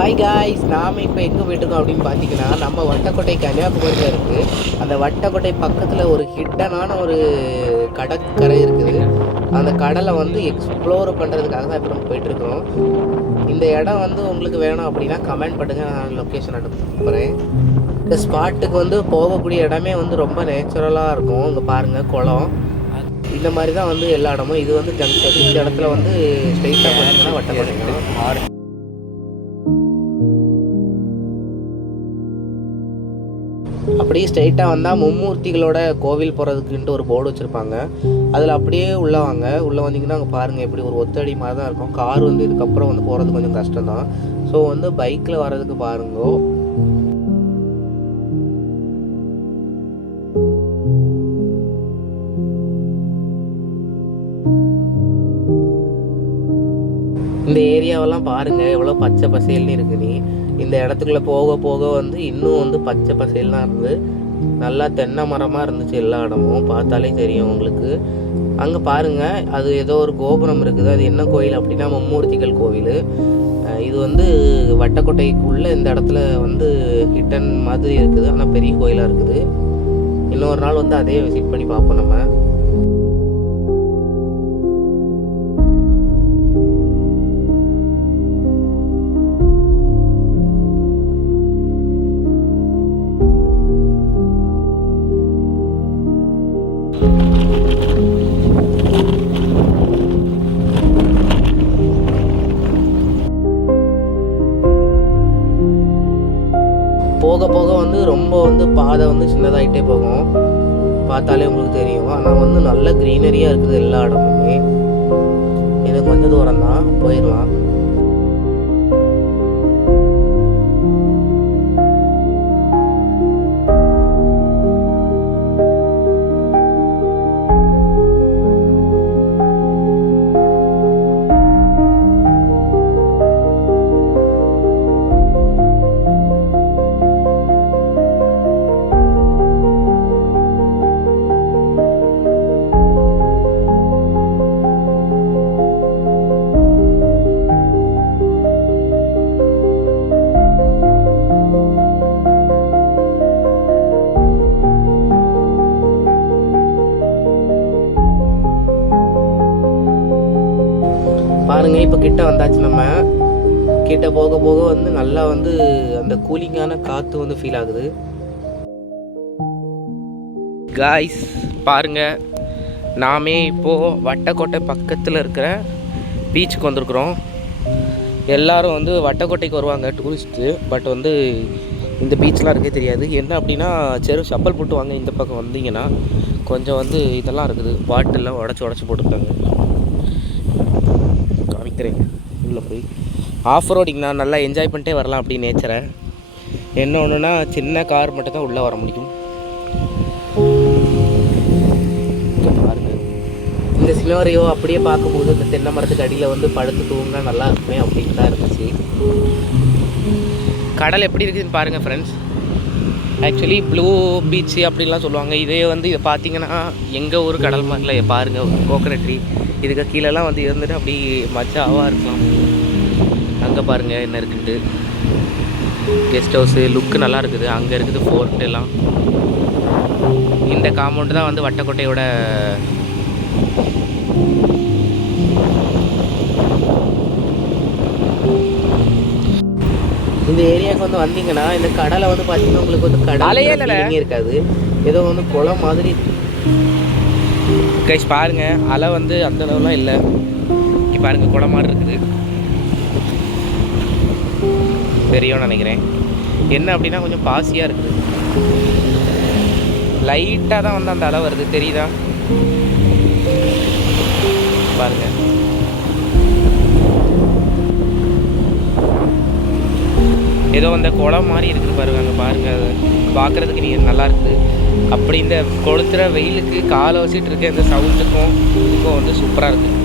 Hi guys, நாம் இப்போ எங்கே போயிட்டுருக்கோம் அப்படின்னு பார்த்தீங்கன்னா, நம்ம வட்டக்கோட்டை கன்னியாகுமரியில் இருக்குது. அந்த வட்டக்கோட்டை பக்கத்தில் ஒரு ஹிட்டனான ஒரு கடற்கரை இருக்குது. அந்த கடலை வந்து எக்ஸ்ப்ளோர் பண்ணுறதுக்காக தான் இப்போ நம்ம போயிட்டுருக்குறோம். இந்த இடம் வந்து உங்களுக்கு வேணும் அப்படின்னா கமெண்ட் பண்ணுங்கள், நான் லொக்கேஷன் அனுப்புகிறேன். இந்த ஸ்பாட்டுக்கு வந்து போகக்கூடிய இடமே வந்து ரொம்ப நேச்சுரலாக இருக்கும். இங்கே பாருங்கள், குளம் இந்த மாதிரி தான் வந்து எல்லா இடமும். இது வந்து ஜங்ஷன். இந்த இடத்துல வந்து ஸ்ட்ரெயிட்டாக பார்த்தீங்கன்னா வட்டக்கோட்டை. அப்படியே ஸ்ட்ரைட்டாக வந்தால் மும்மூர்த்திகளோட கோவில் போகிறதுக்குன்ட்டு ஒரு போர்டு வச்சுருப்பாங்க. அதில் அப்படியே உள்ளே வாங்க. உள்ளே வந்தீங்கன்னா அங்கே பாருங்கள், எப்படி ஒரு ஒத்தடி மாதிரி தான் இருக்கும். கார் வந்து இதுக்கப்புறம் வந்து போகிறது கொஞ்சம் கஷ்டம்தான். ஸோ வந்து பைக்கில் வர்றதுக்கு பாருங்கோ. இந்த ஏரியாவெல்லாம் பாருங்கள் எவ்வளோ பச்சை பசேல்னு இருக்குது. இந்த இடத்துக்குள்ளே போக போக வந்து இன்னும் வந்து பச்சை பசேல்லாம் இருந்து நல்லா தென்னை மரமாக இருந்துச்சு. எல்லா இடமும் பார்த்தாலே தெரியும் உங்களுக்கு. அங்கே பாருங்கள், அது ஏதோ ஒரு கோபுரம் இருக்குது. அது என்ன கோயில் அப்படின்னா மும்மூர்த்திகள் கோவில். இது வந்து வட்டக்கோட்டைக்குள்ளே இந்த இடத்துல வந்து ஹிட்டன் மாதிரி இருக்குது. ஆனால் பெரிய கோயிலாக இருக்குது. இன்னொரு நாள் வந்து அதே விசிட் பண்ணி பார்ப்போம் நம்ம. போக போக வந்து ரொம்ப வந்து பாதை வந்து சின்னதாகிட்டே போகும். பார்த்தாலே உங்களுக்கு தெரியும். ஆனால் வந்து நல்ல க்ரீனரியாக இருக்குது எல்லா இடமுமே. இது கொஞ்சம் தூரம் தான், போயிடலாம். பாருங்க, இப்போ கிட்ட வந்தாச்சு. நம்ம கிட்ட போக போக வந்து நல்லா வந்து அந்த கூலிங்கான காற்று வந்து ஃபீல் ஆகுது. காய்ஸ் பாருங்க, நாமே இப்போது வட்டக்கோட்டை பக்கத்தில் இருக்கிற பீச்சுக்கு வந்திருக்குறோம். எல்லோரும் வந்து வட்டக்கோட்டைக்கு வருவாங்க டூரிஸ்ட்டு. பட் வந்து இந்த பீச்லாம் இருக்கே தெரியாது. என்ன அப்படின்னா, செப்பல் போட்டு வாங்க. இந்த பக்கம் வந்தீங்கன்னா கொஞ்சம் வந்து இதெல்லாம் இருக்குது. பாட்டிலெலாம் உடச்சி போட்டுருக்காங்க. உள்ளே போய் ஆஃப் ரோடிங் நான் நல்லா என்ஜாய் பண்ணிட்டே வரலாம் அப்படி நேச்சரை. என்ன ஒன்றுனா, சின்ன கார் மட்டும் தான் உள்ளே வர முடியும். பாருங்க, இந்த சினோரியோ அப்படியே பார்க்கும்போது இந்த தென்னை மரத்துக்கு அடியில் வந்து படுத்து தூங்கினா நல்லா இருக்குமே அப்படின்னு தான் இருந்துச்சு. கடல் எப்படி இருக்குதுன்னு பாருங்கள் ஃப்ரெண்ட்ஸ். ஆக்சுவலி ப்ளூ பீச்சு அப்படின்லாம் சொல்லுவாங்க. இதே வந்து இதை பார்த்தீங்கன்னா எங்கள் ஊர் கடல் மாதிரில பாருங்கள், கோகனட் ட்ரீ இதுக்கு கீழெல்லாம் வந்து இருந்துட்டு அப்படி மச்சாவாக இருக்கலாம். அங்கே பாருங்கள் என்ன இருக்குன்ட்டு. கெஸ்ட் ஹவுஸு லுக்கு நல்லா இருக்குது. அங்கே இருக்குது ஃபோர்ட் எல்லாம். இந்த காம்பவுண்டு தான் வந்து வட்டக்கோட்டையோட இந்த ஏரியாவுக்கு வந்து வந்தீங்கன்னா இந்த கடலை வந்து பார்த்தீங்கன்னா உங்களுக்கு வந்து கடலையே இருக்காது. ஏதோ வந்து குளம் மாதிரி கைஸ் பாருங்க. அலை வந்து அந்த அளவுலாம் இல்லை. இங்கே பாருங்க, குளம் மாதிரி இருக்குது. தெரியும்னு நினைக்கிறேன். என்ன அப்படின்னா கொஞ்சம் பாசியாக இருக்குது. லைட்டாக தான் வந்து அந்த அலை வருது, தெரியுதா பாருங்க. ஏதோ அந்த குளம் மாதிரி இருக்குது பாருங்க. அங்கே பாருங்கள், அது பார்க்குறதுக்கு நீங்கள் நல்லா இருக்குது. அப்படி இந்த கொளுத்துற வெயிலுக்கு காலை வச்சுட்டு இருக்க இந்த சவுண்டுக்கும் இதுக்கும் வந்து சூப்பராக இருக்குது.